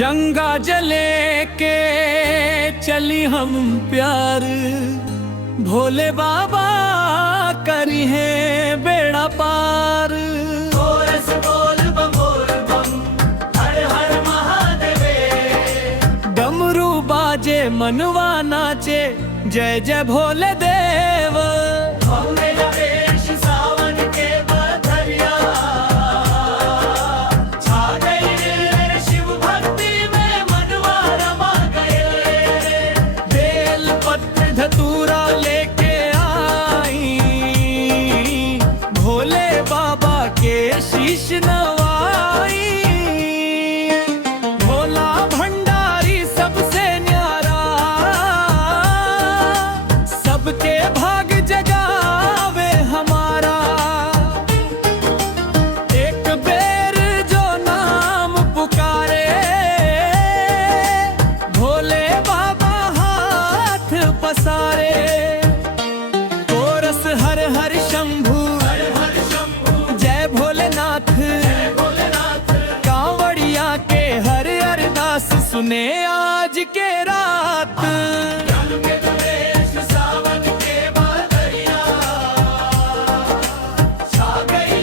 गंगा जले के चली हम प्यार, भोले बाबा करी है बेड़ा पार। बोल बम हर हर महादेव, डमरू बाजे मनवा नाचे जय जय भोले देव। सावन के बदरिया छा गई, शिव भक्ति में मनवा रमा गए। बेल पत्र धतूरा लेके आई, भोले बाबा के शीश नवाई। भोला भंडारी सबसे न्यारा, सबके भाग जगावे हमारा। एक बेर जो नाम पुकारे, भोले बाबा हाथ पसारे। कोरस हर हर शंभू, जय भोलेनाथ, कांवड़िया के हर अरदास सुने आज के रात। सावन के बदरिया छा गई,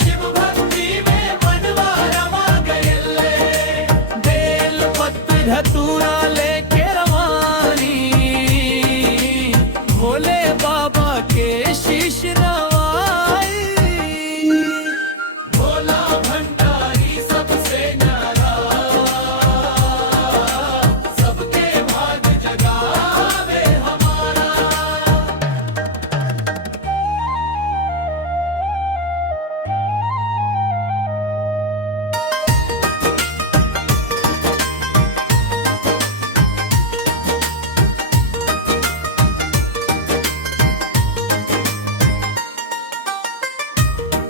शिव भक्ति में मनवा रमा गए। बेल पत्र धतूरा लेके रवानी, भोले बाबा के शीश नवाई। भोला भंडारी सबसे न्यारा, सबके भाग जगावे हमारा।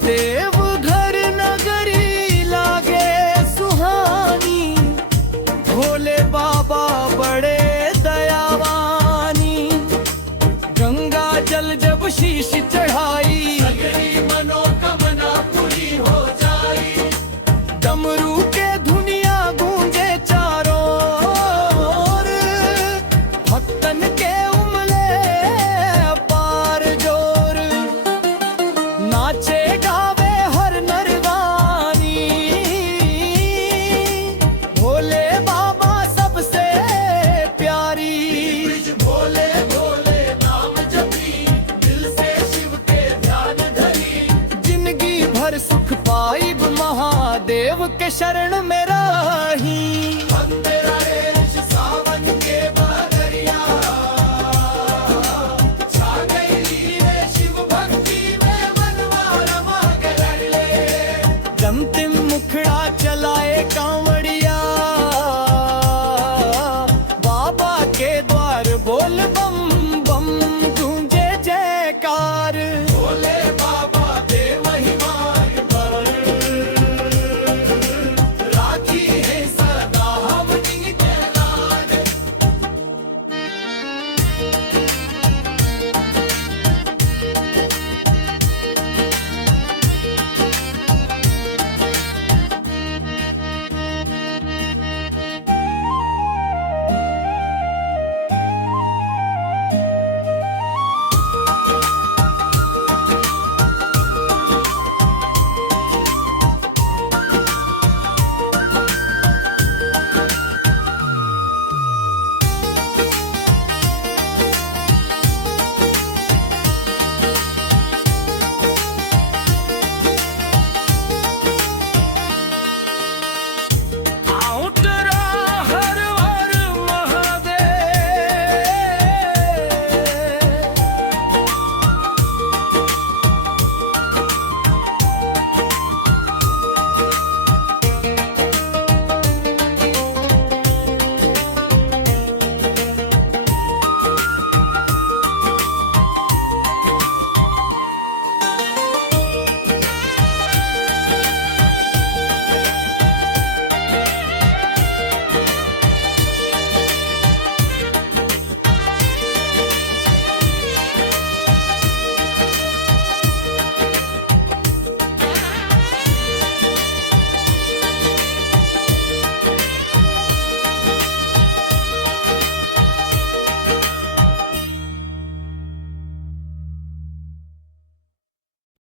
देवघर नगरी लागे सुहानी, भोले बाबा बड़े दयावानी। गंगा जल जब शीश चढ़ाई, सगरी मनोकामना पूरी हो जाई। डमरू के धुनिया गूंजे चारों ओर, भक्तन के उमले पार जोर। नाचे गावे हर नरवानी, भोले बाबा सबसे प्यारी। भोले भोले नाम जपी, दिल से शिव के ध्यान धरी। जिंदगी भर सुख पाइब महादेव के शरण में रही। सावन के बदरिया छा गई, शिव भक्ति में मनवा रमा गए। अंतिम मुखड़ा चलाए कांवड़िया, बाबा के द्वार बोल